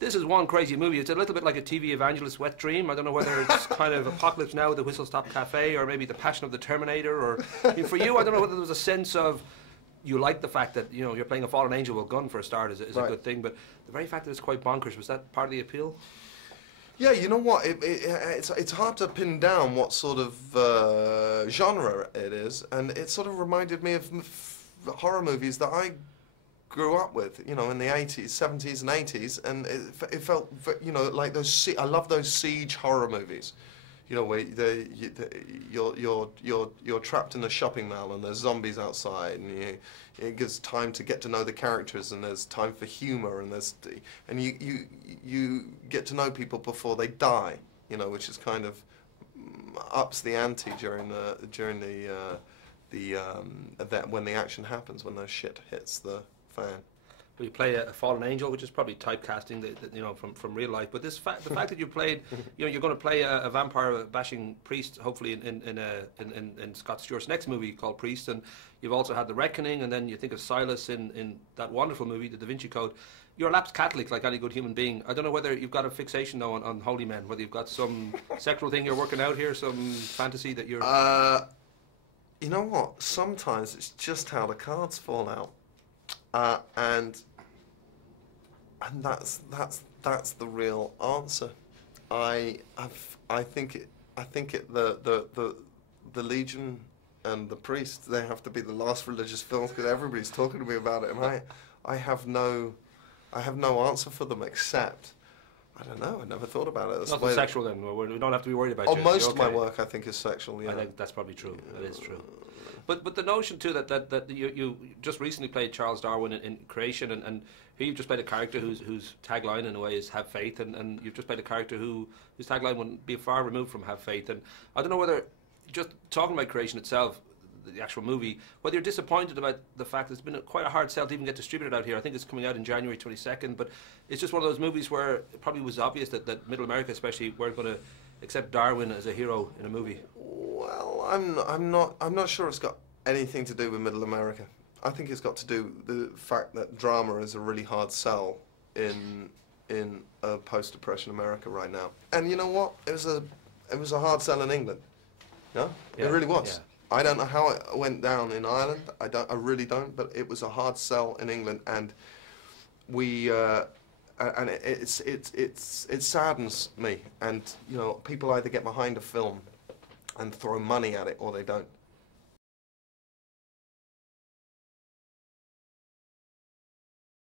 This is one crazy movie. It's a little bit like a TV evangelist wet dream. I don't know whether it's kind of Apocalypse Now, The Whistle Stop Cafe, or maybe The Passion of the Terminator, or I mean, for you, I don't know whether there was a sense of you like the fact that, you know, you're playing a fallen angel with a gun for a start is a good thing, but the very fact that it's quite bonkers, was that part of the appeal? Yeah, you know what? It's hard to pin down what sort of genre it is, and it sort of reminded me of horror movies that I grew up with, you know, in the 80s, 70s and 80s, and it felt, you know, like those, I love those siege horror movies, you know, where you're trapped in a shopping mall and there's zombies outside, and it gives time to get to know the characters, and there's time for humor, and you get to know people before they die, you know, which is kind of ups the ante during the event, when the action happens, when the shit hits the fan. Well, you play a fallen angel, which is probably typecasting, you know, from real life. But the fact that you played, you know, you're going to play a vampire bashing priest, hopefully in Scott Stewart's next movie called Priest, and you've also had The Reckoning, and then you think of Silas in that wonderful movie, The Davinci Code. You're a lapsed Catholic, like any good human being. I don't know whether you've got a fixation though on holy men, whether you've got some sexual thing you're working out here, some fantasy that you're. You know what? Sometimes it's just how the cards fall out. And that's the real answer. I think the Legion and the Priest, they have to be the last religious films because everybody's talking to me about it, and I have no answer for them except, I don't know, I never thought about it. Nothing sexual then, we don't have to be worried about it. Oh, most of my work I think is sexual, yeah. I think that's probably true, that is true. But the notion too that you just recently played Charles Darwin in Creation, and here you've just played a character whose tagline in a way is have faith, and you've just played a character whose tagline would be far removed from have faith. And I don't know whether, just talking about Creation itself, the actual movie, whether you're disappointed about the fact that it's been quite a hard sell to even get distributed out here. I think it's coming out in January 22nd, but it's just one of those movies where it probably was obvious that Middle America especially weren't going to accept Darwin as a hero in a movie. Well, I'm not sure it's got anything to do with Middle America. I think it's got to do with the fact that drama is a really hard sell in post-Depression America right now. And you know what? It was a hard sell in England. No? Yeah, it really was. Yeah. I don't know how it went down in Ireland. I really don't. But it was a hard sell in England, and we and it saddens me. And you know, people either get behind a film and throw money at it, or they don't.